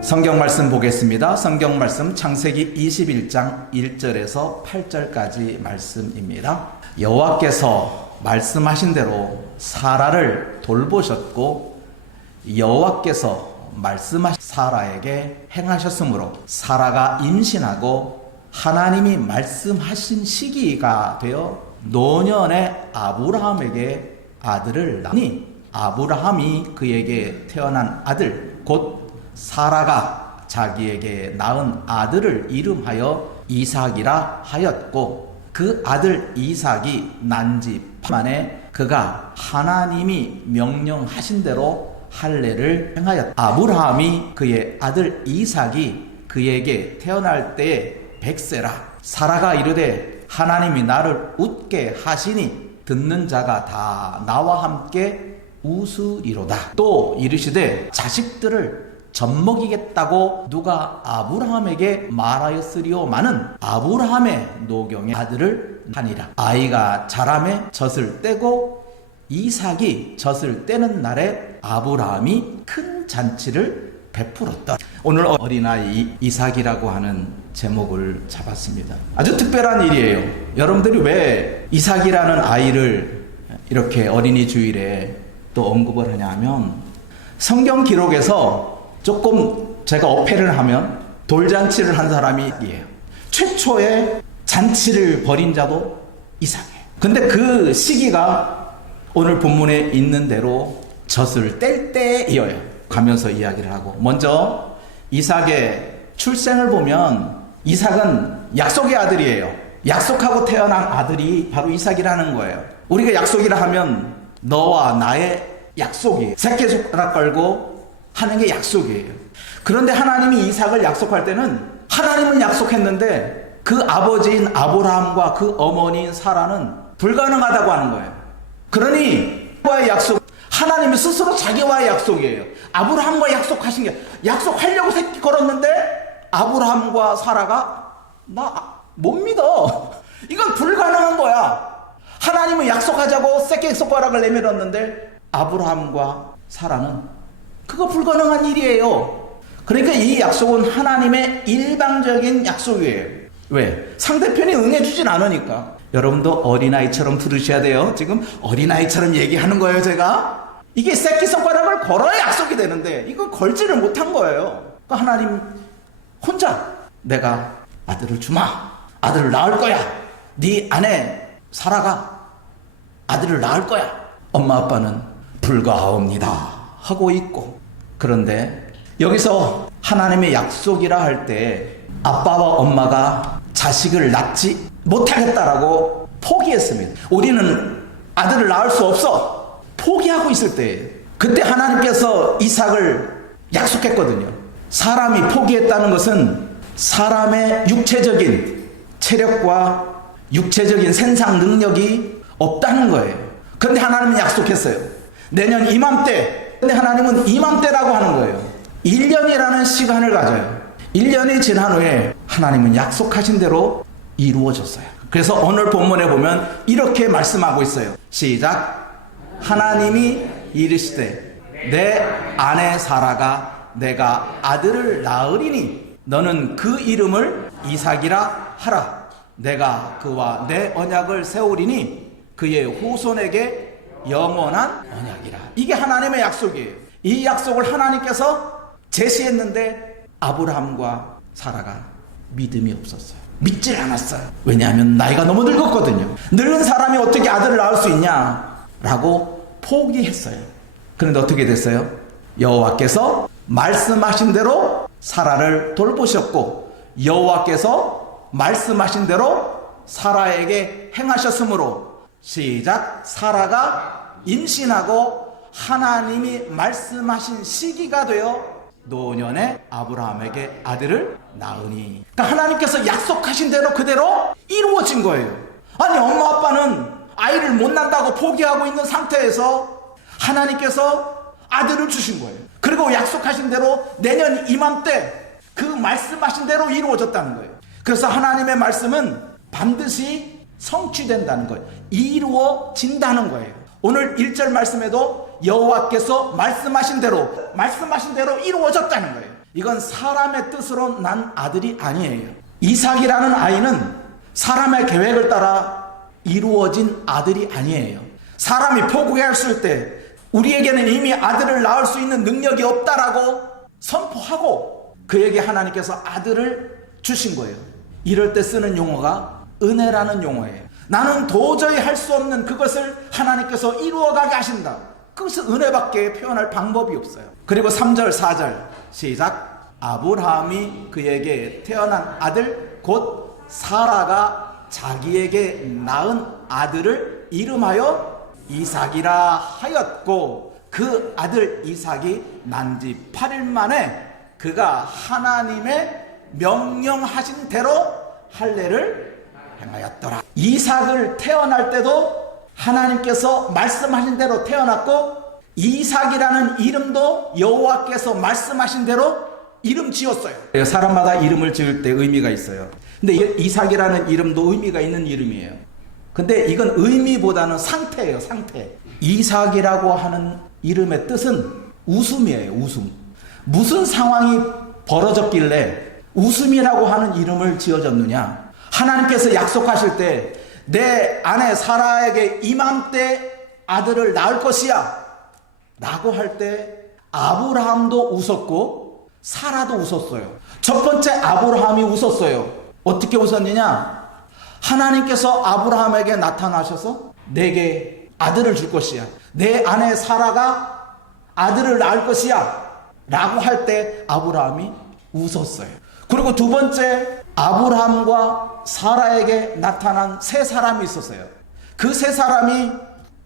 성경 말씀 보겠습니다. 성경 말씀 창세기 21장 1절에서 8절까지 말씀입니다. 여호와께서 말씀하신 대로 사라를 돌보셨고 여호와께서 말씀하신 사라에게 행하셨으므로 사라가 임신하고 하나님이 말씀하신 시기가 되어 노년에 아브라함에게 아들을 낳으니 아브라함이 그에게 태어난 아들 곧 사라가 자기에게 낳은 아들을 이름하여 이삭이라 하였고 그 아들 이삭이 난지 8년 만에 그가 하나님이 명령하신 대로 할례를 행하였다. 아브라함이 그의 아들 이삭이 그에게 태어날 때에 100세라. 사라가 이르되 하나님이 나를 웃게 하시니 듣는 자가 다 나와 함께 웃으리로다. 또 이르시되 자식들을 젖먹이겠다고 누가 아브라함에게 말하였으리오마는 아브라함의 노경의 아들을 하니라. 아이가 자라매 젖을 떼고 이삭이 젖을 떼는 날에 아브라함이 큰 잔치를 베풀었다. 오늘 어린아이 이삭이라고 하는 제목을 잡았습니다. 아주 특별한 일이에요. 여러분들이 왜 이삭이라는 아이를 이렇게 어린이 주일에 또 언급을 하냐 하면 성경 기록에서 조금 제가 어폐를 하면 돌잔치를 한 사람이 이에요. 최초의 잔치를 벌인 자도 이삭이에요. 근데 그 시기가 오늘 본문에 있는 대로 젖을 뗄 때이어요. 가면서 이야기를 하고 먼저 이삭의 출생을 보면 이삭은 약속의 아들이에요. 약속하고 태어난 아들이 바로 이삭이라는 거예요. 우리가 약속이라 하면 너와 나의 약속이에요. 새끼손가락 걸고 하는 게 약속이에요. 그런데 하나님이 이삭을 약속할 때는 하나님은 약속했는데 그 아버지인 아브라함과 그 어머니인 사라는 불가능하다고 하는 거예요. 그러니 와의 약속, 하나님이 스스로 자기와의 약속이에요. 아브라함과 약속하신 게 약속하려고 새끼 걸었는데 아브라함과 사라가 나 못 믿어. 이건 불가능한 거야. 하나님은 약속하자고 새끼 손가락을 내밀었는데 아브라함과 사라는 그거 불가능한 일이에요. 그러니까 이 약속은 하나님의 일방적인 약속이에요. 왜? 상대편이 응해주진 않으니까. 여러분도 어린아이처럼 들으셔야 돼요. 지금 어린아이처럼 얘기하는 거예요, 제가. 이게 새끼손가락을 걸어야 약속이 되는데 이거 걸지를 못한 거예요. 그러니까 하나님 혼자 내가 아들을 주마. 아들을 낳을 거야. 네 아내 사라가 아들을 낳을 거야. 엄마 아빠는 불가하옵니다 하고 있고, 그런데 여기서 하나님의 약속이라 할 때 아빠와 엄마가 자식을 낳지 못하겠다라고 포기했습니다. 우리는 아들을 낳을 수 없어 포기하고 있을 때예요. 그때 하나님께서 이삭을 약속했거든요. 사람이 포기했다는 것은 사람의 육체적인 체력과 육체적인 생산 능력이 없다는 거예요. 그런데 하나님은 약속했어요. 내년 이맘때. 근데 하나님은 이맘때라고 하는 거예요. 1년이라는 시간을 가져요. 1년이 지난 후에 하나님은 약속하신 대로 이루어졌어요. 그래서 오늘 본문에 보면 이렇게 말씀하고 있어요. 시작. 하나님이 이르시되 내 아내 사라가 내가 아들을 낳으리니 너는 그 이름을 이삭이라 하라. 내가 그와 내 언약을 세우리니 그의 후손에게 영원한 언약이라. 이게 하나님의 약속이에요. 이 약속을 하나님께서 제시했는데 아브라함과 사라가 믿음이 없었어요. 믿질 않았어요. 왜냐하면 나이가 너무 늙었거든요. 늙은 사람이 어떻게 아들을 낳을 수 있냐라고 포기했어요. 그런데 어떻게 됐어요? 여호와께서 말씀하신 대로 사라를 돌보셨고 여호와께서 말씀하신 대로 사라에게 행하셨으므로 시작. 사라가 임신하고 하나님이 말씀하신 시기가 되어 노년에 아브라함에게 아들을 낳으니. 그러니까 하나님께서 약속하신 대로 그대로 이루어진 거예요. 아니 엄마 아빠는 아이를 못 낳는다고 포기하고 있는 상태에서 하나님께서 아들을 주신 거예요. 그리고 약속하신 대로 내년 이맘때 그 말씀하신 대로 이루어졌다는 거예요. 그래서 하나님의 말씀은 반드시 성취된다는 거예요. 이루어진다는 거예요. 오늘 1절 말씀에도 여호와께서 말씀하신 대로 이루어졌다는 거예요. 이건 사람의 뜻으로 난 아들이 아니에요. 이삭이라는 아이는 사람의 계획을 따라 이루어진 아들이 아니에요. 사람이 포기했을 때 우리에게는 이미 아들을 낳을 수 있는 능력이 없다라고 선포하고 그에게 하나님께서 아들을 주신 거예요. 이럴 때 쓰는 용어가 은혜라는 용어예요. 나는 도저히 할 수 없는 그것을 하나님께서 이루어가게 하신다. 그것은 은혜밖에 표현할 방법이 없어요. 그리고 3절 4절 시작. 아브라함이 그에게 태어난 아들 곧 사라가 자기에게 낳은 아들을 이름하여 이삭이라 하였고 그 아들 이삭이 난 지 8일 만에 그가 하나님의 명령하신 대로 할례를 행하였더라. 이삭을 태어날 때도 하나님께서 말씀하신 대로 태어났고 이삭이라는 이름도 여호와께서 말씀하신 대로 이름 지었어요. 사람마다 이름을 지을 때 의미가 있어요. 근데 이삭이라는 이름도 의미가 있는 이름이에요. 근데 이건 의미보다는 상태예요. 상태. 이삭이라고 하는 이름의 뜻은 웃음이에요. 웃음. 무슨 상황이 벌어졌길래 웃음이라고 하는 이름을 지어졌느냐. 하나님께서 약속하실 때 내 아내 사라에게 이맘때 아들을 낳을 것이야 라고 할 때 아브라함도 웃었고 사라도 웃었어요. 첫 번째 아브라함이 웃었어요. 어떻게 웃었느냐. 하나님께서 아브라함에게 나타나셔서 내게 아들을 줄 것이야, 내 아내 사라가 아들을 낳을 것이야 라고 할 때 아브라함이 웃었어요. 그리고 두 번째 아브라함과 사라에게 나타난 세 사람이 있었어요. 그 세 사람이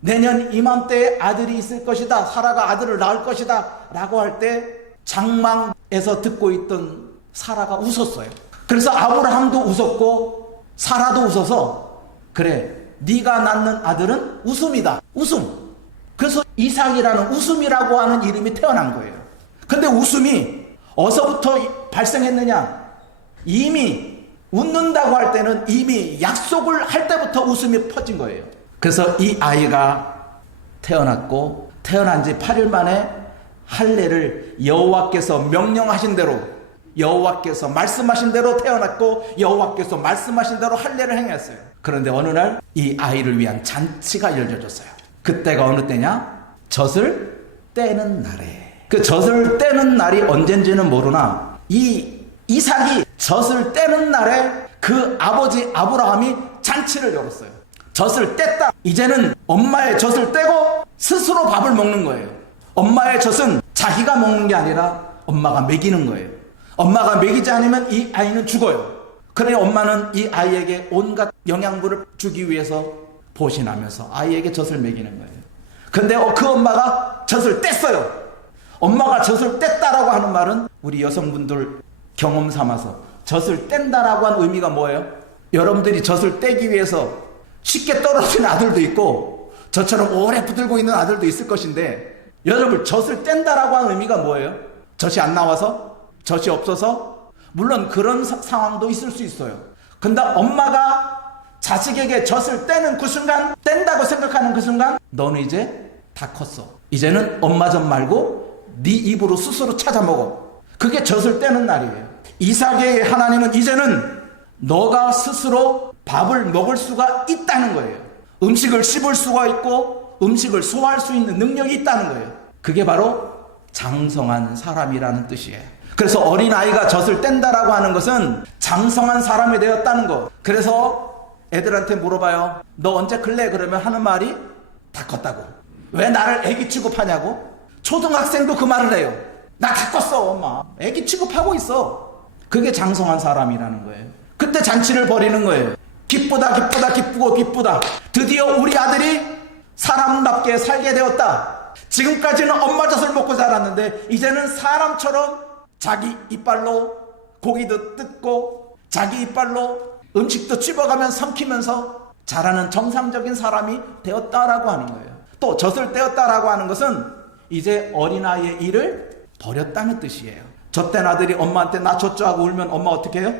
내년 이맘때에 아들이 있을 것이다, 사라가 아들을 낳을 것이다 라고 할 때 장막에서 듣고 있던 사라가 웃었어요. 그래서 아브라함도 웃었고 사라도 웃어서 그래 네가 낳는 아들은 웃음이다, 웃음. 그래서 이삭이라는 웃음이라고 하는 이름이 태어난 거예요. 근데 웃음이 어디서부터 발생했느냐. 이미 웃는다고 할 때는 이미 약속을 할 때부터 웃음이 퍼진 거예요. 그래서 이 아이가 태어났고 태어난 지 8일 만에 할례를 여호와께서 명령하신 대로, 여호와께서 말씀하신 대로 태어났고 여호와께서 말씀하신 대로 할례를 행했어요. 그런데 어느 날 이 아이를 위한 잔치가 열려졌어요. 그때가 어느 때냐? 젖을 떼는 날에. 그 젖을 떼는 날이 언젠지는 모르나 이 이삭이 젖을 떼는 날에 그 아버지 아브라함이 잔치를 열었어요. 젖을 뗐다. 이제는 엄마의 젖을 떼고 스스로 밥을 먹는 거예요. 엄마의 젖은 자기가 먹는 게 아니라 엄마가 먹이는 거예요. 엄마가 먹이지 않으면 이 아이는 죽어요. 그러니 엄마는 이 아이에게 온갖 영양분을 주기 위해서 보신하면서 아이에게 젖을 먹이는 거예요. 근데 그 엄마가 젖을 뗐어요. 엄마가 젖을 뗐다라고 하는 말은 우리 여성분들 경험 삼아서 젖을 뗀다라고 하는 의미가 뭐예요? 여러분들이 젖을 떼기 위해서 쉽게 떨어진 아들도 있고 저처럼 오래 붙들고 있는 아들도 있을 것인데, 여러분 젖을 뗀다라고 하는 의미가 뭐예요? 젖이 안 나와서? 젖이 없어서? 물론 그런 상황도 있을 수 있어요. 근데 엄마가 자식에게 젖을 떼는 그 순간, 뗀다고 생각하는 그 순간 너는 이제 다 컸어. 이제는 엄마 젖 말고 네 입으로 스스로 찾아 먹어. 그게 젖을 떼는 날이에요. 이삭의 하나님은 이제는 너가 스스로 밥을 먹을 수가 있다는 거예요. 음식을 씹을 수가 있고 음식을 소화할 수 있는 능력이 있다는 거예요. 그게 바로 장성한 사람이라는 뜻이에요. 그래서 어린아이가 젖을 뗀다라고 하는 것은 장성한 사람이 되었다는 거. 그래서 애들한테 물어봐요. 너 언제 클래? 그러면 하는 말이 다 컸다고. 왜 나를 애기 취급하냐고? 초등학생도 그 말을 해요. 나 다 컸어 엄마. 애기 취급하고 있어. 그게 장성한 사람이라는 거예요. 그때 잔치를 벌이는 거예요. 기쁘다 기쁘다 기쁘고 기쁘다. 드디어 우리 아들이 사람답게 살게 되었다. 지금까지는 엄마 젖을 먹고 자랐는데 이제는 사람처럼 자기 이빨로 고기도 뜯고 자기 이빨로 음식도 찝어가면서 삼키면서 자라는 정상적인 사람이 되었다라고 하는 거예요. 또 젖을 떼었다라고 하는 것은 이제 어린아이의 일을 버렸다는 뜻이에요. 젖된 아들이 엄마한테 나 젖줘 하고 울면 엄마 어떻게 해요?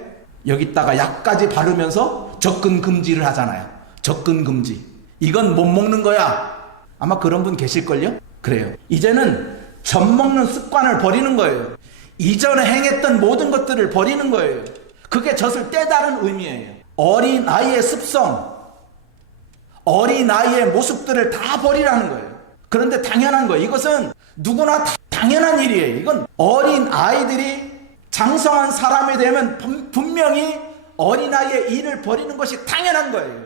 여기다가 약까지 바르면서 접근 금지를 하잖아요. 접근 금지. 이건 못 먹는 거야. 아마 그런 분 계실걸요? 그래요. 이제는 젖먹는 습관을 버리는 거예요. 이전에 행했던 모든 것들을 버리는 거예요. 그게 젖을 떼다는 의미예요. 어린아이의 습성, 어린아이의 모습들을 다 버리라는 거예요. 그런데 당연한 거예요. 이것은 누구나 다 당연한 일이에요. 이건 어린아이들이 장성한 사람이 되면 분명히 어린아이의 일을 버리는 것이 당연한 거예요.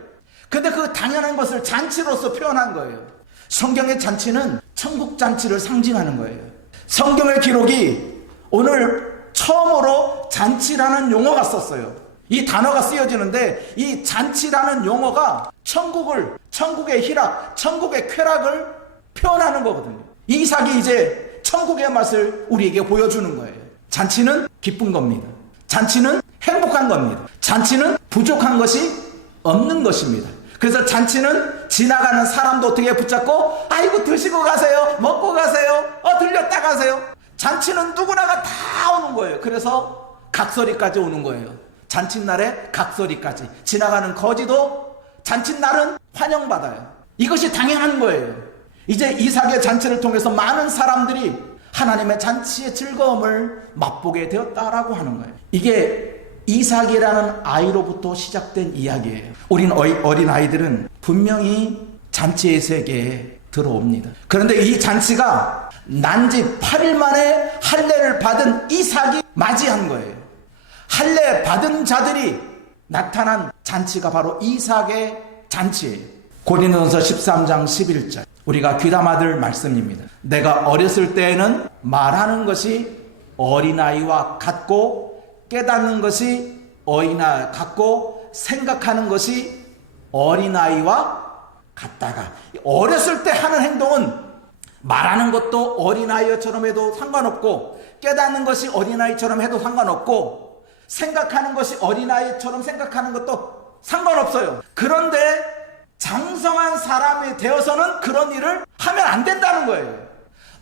근데 그 당연한 것을 잔치로서 표현한 거예요. 성경의 잔치는 천국 잔치를 상징하는 거예요. 성경의 기록이 오늘 처음으로 잔치라는 용어가 썼어요. 이 단어가 쓰여지는데 이 잔치라는 용어가 천국의 희락, 천국의 쾌락을 표현하는 거거든요. 이삭이 이제 천국의 맛을 우리에게 보여주는 거예요. 잔치는 기쁜 겁니다. 잔치는 행복한 겁니다. 잔치는 부족한 것이 없는 것입니다. 그래서 잔치는 지나가는 사람도 어떻게 붙잡고 아이고 드시고 가세요, 먹고 가세요, 들렸다 가세요. 잔치는 누구나가 다 오는 거예요. 그래서 각설이까지 오는 거예요. 잔칫날에 각설이까지. 지나가는 거지도 잔칫날은 환영받아요. 이것이 당연한 거예요. 이제 이삭의 잔치를 통해서 많은 사람들이 하나님의 잔치의 즐거움을 맛보게 되었다라고 하는 거예요. 이게 이삭이라는 아이로부터 시작된 이야기예요. 우린 어린아이들은 분명히 잔치의 세계에 들어옵니다. 그런데 이 잔치가 난지 8일 만에 할례를 받은 이삭이 맞이한 거예요. 할례 받은 자들이 나타난 잔치가 바로 이삭의 잔치예요. 고린도전서 13장 11절 우리가 귀담아들 말씀입니다. 내가 어렸을 때에는 말하는 것이 어린아이와 같고 깨닫는 것이 어린아이와 같고 생각하는 것이 어린아이와 같다가, 어렸을 때 하는 행동은 말하는 것도 어린아이처럼 해도 상관없고 깨닫는 것이 어린아이처럼 해도 상관없고 생각하는 것이 어린아이처럼 생각하는 것도 상관없어요. 그런데 장성한 사람이 되어서는 그런 일을 하면 안 된다는 거예요.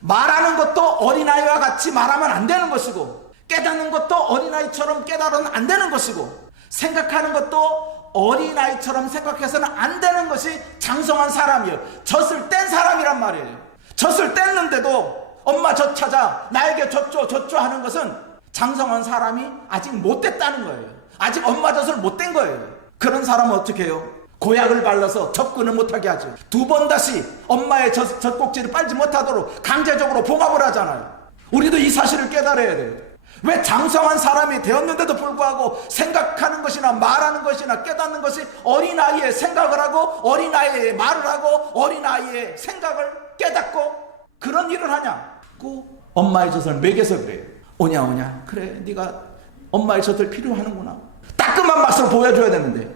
말하는 것도 어린아이와 같이 말하면 안 되는 것이고 깨닫는 것도 어린아이처럼 깨달으면 안 되는 것이고 생각하는 것도 어린아이처럼 생각해서는 안 되는 것이 장성한 사람이에요. 젖을 뗀 사람이란 말이에요. 젖을 뗐는데도 엄마 젖 찾아 나에게 젖줘 하는 것은 장성한 사람이 아직 못 됐다는 거예요. 아직 엄마 젖을 못 뗀 거예요. 그런 사람은 어떻게 해요? 고약을 발라서 접근을 못하게 하죠. 두 번 다시 엄마의 젖꼭지를 빨지 못하도록 강제적으로 봉합을 하잖아요. 우리도 이 사실을 깨달아야 돼요. 왜 장성한 사람이 되었는데도 불구하고 생각하는 것이나 말하는 것이나 깨닫는 것이 어린아이의 생각을 하고 어린아이의 말을 하고 어린아이의 생각을 깨닫고 그런 일을 하냐? 엄마의 젖을 먹여서 그래요. 오냐 그래 네가 엄마의 젖을 필요하는구나. 따끔한 맛을 보여줘야 되는데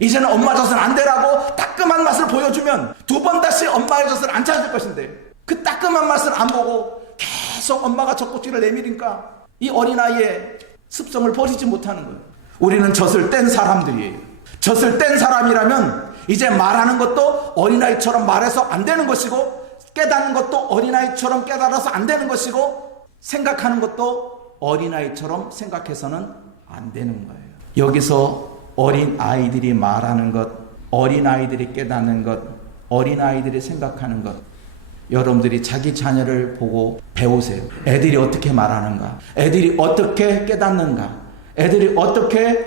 이제는 엄마 젖은 안 되라고 따끔한 맛을 보여주면 두 번 다시 엄마의 젖을 안 찾을 것인데 그 따끔한 맛을 안 보고 계속 엄마가 젖꼭지를 내밀으니까 이 어린아이의 습성을 버리지 못하는 거예요. 우리는 젖을 뗀 사람들이에요. 젖을 뗀 사람이라면 이제 말하는 것도 어린아이처럼 말해서 안 되는 것이고 깨닫는 것도 어린아이처럼 깨달아서 안 되는 것이고 생각하는 것도 어린아이처럼 생각해서는 안 되는 거예요. 여기서 어린아이들이 말하는 것, 어린아이들이 깨닫는 것, 어린아이들이 생각하는 것, 여러분들이 자기 자녀를 보고 배우세요. 애들이 어떻게 말하는가, 애들이 어떻게 깨닫는가, 애들이 어떻게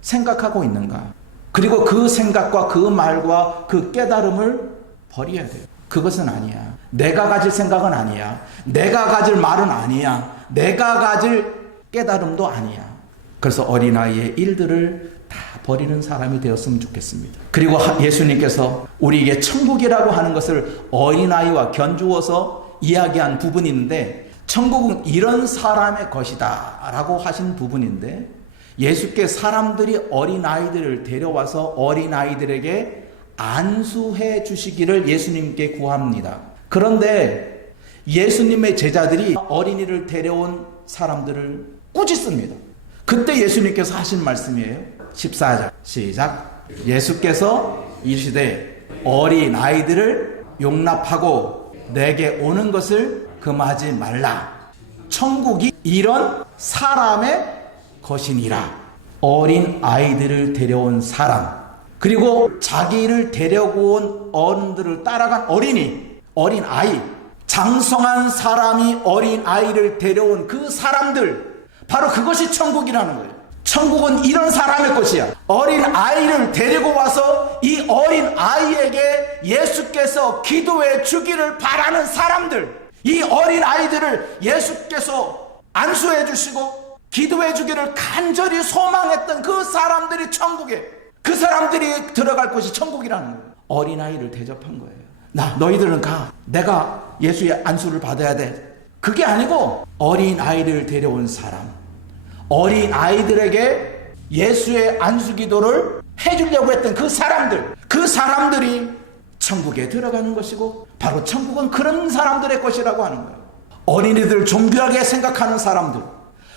생각하고 있는가. 그리고 그 생각과 그 말과 그 깨달음을 버려야 돼요. 그것은 아니야. 내가 가질 생각은 아니야. 내가 가질 말은 아니야. 내가 가질 깨달음도 아니야. 그래서 어린아이의 일들을 다 버리는 사람이 되었으면 좋겠습니다. 그리고 예수님께서 우리에게 천국이라고 하는 것을 어린아이와 견주어서 이야기한 부분이 있는데 천국은 이런 사람의 것이다 라고 하신 부분인데 예수께 사람들이 어린아이들을 데려와서 어린아이들에게 안수해 주시기를 예수님께 구합니다. 그런데 예수님의 제자들이 어린이를 데려온 사람들을 꾸짖습니다. 그때 예수님께서 하신 말씀이에요. 14절 시작. 예수께서 이르시되 어린아이들을 용납하고 내게 오는 것을 금하지 말라. 천국이 이런 사람의 것이니라. 어린아이들을 데려온 사람, 그리고 자기를 데려온 어른들을 따라간 어린아이, 장성한 사람이 어린 아이를 데려온 그 사람들, 바로 그것이 천국이라는 거예요. 천국은 이런 사람의 것이야. 어린 아이를 데리고 와서 이 어린 아이에게 예수께서 기도해 주기를 바라는 사람들, 이 어린 아이들을 예수께서 안수해 주시고 기도해 주기를 간절히 소망했던 그 사람들이 천국에, 그 사람들이 들어갈 곳이 천국이라는 거예요. 어린아이를 대접한 거예요. 너희들은 가. 내가 예수의 안수를 받아야 돼. 그게 아니고 어린아이를 데려온 사람, 어린아이들에게 예수의 안수 기도를 해주려고 했던 그 사람들, 그 사람들이 천국에 들어가는 것이고, 바로 천국은 그런 사람들의 것이라고 하는 거예요. 어린이들 존귀하게 생각하는 사람들,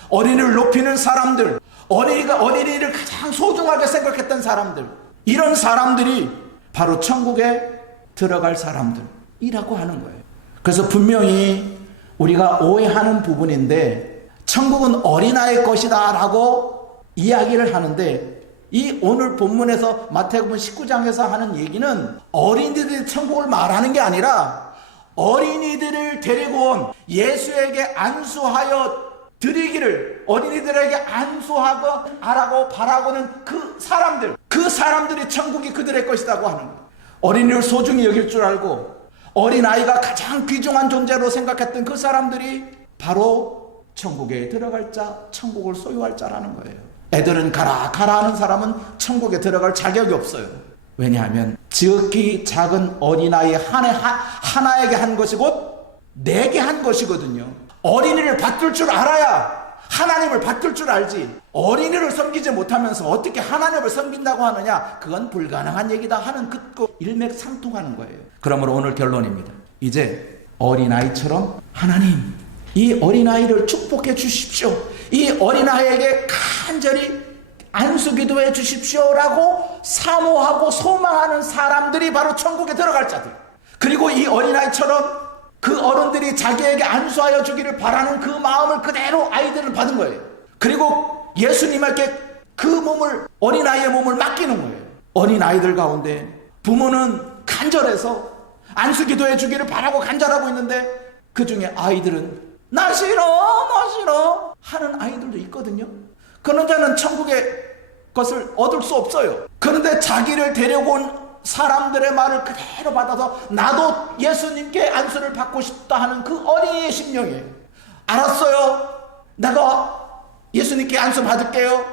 어린이를 높이는 사람들, 어린이를 가장 소중하게 생각했던 사람들, 이런 사람들이 바로 천국에 들어갈 사람들이라고 하는 거예요. 그래서 분명히 우리가 오해하는 부분인데, 천국은 어린아이의 것이다 라고 이야기를 하는데, 이 오늘 본문에서 마태복음 19장에서 하는 얘기는 어린이들이 천국을 말하는 게 아니라 어린이들을 데리고 온 예수에게 안수하여 드리기를, 어린이들에게 안수하고 하라고 바라고는 그 사람들이 천국이 그들의 것이라고 하는 거예요. 어린이를 소중히 여길 줄 알고 어린아이가 가장 귀중한 존재로 생각했던 그 사람들이 바로 천국에 들어갈 자, 천국을 소유할 자라는 거예요. 애들은 가라 하는 사람은 천국에 들어갈 자격이 없어요. 왜냐하면 지극히 작은 어린아이 하나에게 한 것이 곧 내게 한 것이거든요. 어린이를 받들 줄 알아야 하나님을 받들 줄 알지, 어린이를 섬기지 못하면서 어떻게 하나님을 섬긴다고 하느냐, 그건 불가능한 얘기다 하는 그 일맥상통하는 거예요. 그러므로 오늘 결론입니다. 이제 어린아이처럼 하나님, 이 어린아이를 축복해 주십시오, 이 어린아이에게 간절히 안수기도해 주십시오라고 사모하고 소망하는 사람들이 바로 천국에 들어갈 자들, 그리고 이 어린아이처럼 그 어른들이 자기에게 안수하여 주기를 바라는 그 마음을 그대로 아이들은 받은 거예요. 그리고 예수님에게 그 몸을, 어린아이의 몸을 맡기는 거예요. 어린아이들 가운데 부모는 간절해서 안수기도해 주기를 바라고 간절하고 있는데, 그 중에 아이들은 나 싫어 하는 아이들도 있거든요. 그런 자는 천국의 것을 얻을 수 없어요. 그런데 자기를 데려온 사람들의 말을 그대로 받아서 나도 예수님께 안수를 받고 싶다 하는 그 어린이의 심령이에요. 알았어요, 내가 예수님께 안수 받을게요.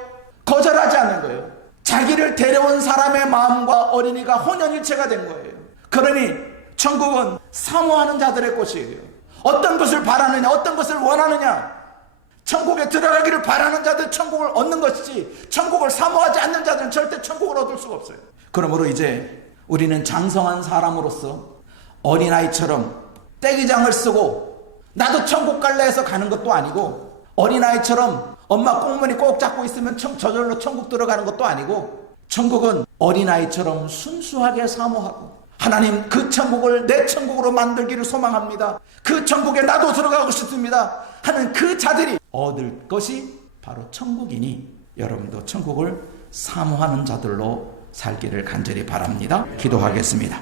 거절하지 않는 거예요. 자기를 데려온 사람의 마음과 어린이가 혼연일체가 된 거예요. 그러니 천국은 사모하는 자들의 것이에요. 어떤 것을 바라느냐, 어떤 것을 원하느냐, 천국에 들어가기를 바라는 자들 천국을 얻는 것이지, 천국을 사모하지 않는 자들은 절대 천국을 얻을 수가 없어요. 그러므로 이제 우리는 장성한 사람으로서 어린아이처럼 떼기장을 쓰고 나도 천국 갈래 해서 가는 것도 아니고, 어린아이처럼 엄마 꽁무니 꼭 잡고 있으면 저절로 천국 들어가는 것도 아니고, 천국은 어린아이처럼 순수하게 사모하고 하나님, 그 천국을 내 천국으로 만들기를 소망합니다, 그 천국에 나도 들어가고 싶습니다 하는 그 자들이 얻을 것이 바로 천국이니, 여러분도 천국을 사모하는 자들로 살기를 간절히 바랍니다. 기도하겠습니다.